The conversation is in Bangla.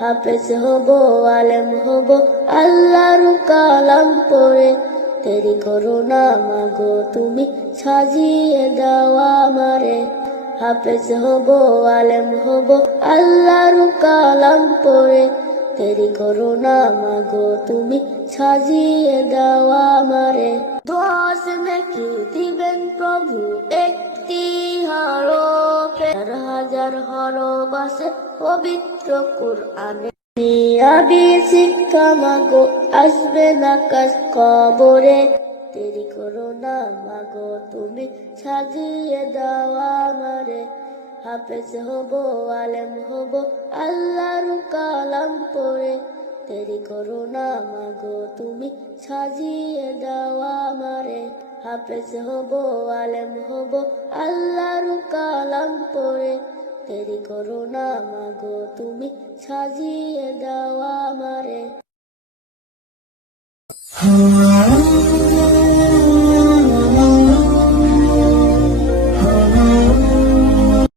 হাফেজ হব আলেম হব আল্লাহর কালাম পড়ে, দেরি করো না মাগো তুমি সাজিয়ে দাও আমারে। হাফেজ হব আলেম হব আল্লাহর কালাম পড়ে, দেরি করো না মাগো তুমি সাজিয়ে দাও আমারে। দোষ নাকি দিবেন প্রভু একটি হরফে, হাজার হরফ আছে পবিত্র কুরআনে। দুনিয়াবি শিক্ষা মাগো আসবে না কাজ কবরে, দেরি করো না মাগো তুমি সাজিয়ে দাও আমারে। হাফেজ হব আলেম হব আল্লাহর কালাম পড়ে, দেরি করো না মাগো তুমি সাজিয়ে দাও আমারে। হাফেজ হব আলেম হব আল্লাহর কালাম পড়ে, দেরি করো না মাগো তুমি সাজিয়ে দাও আমারে।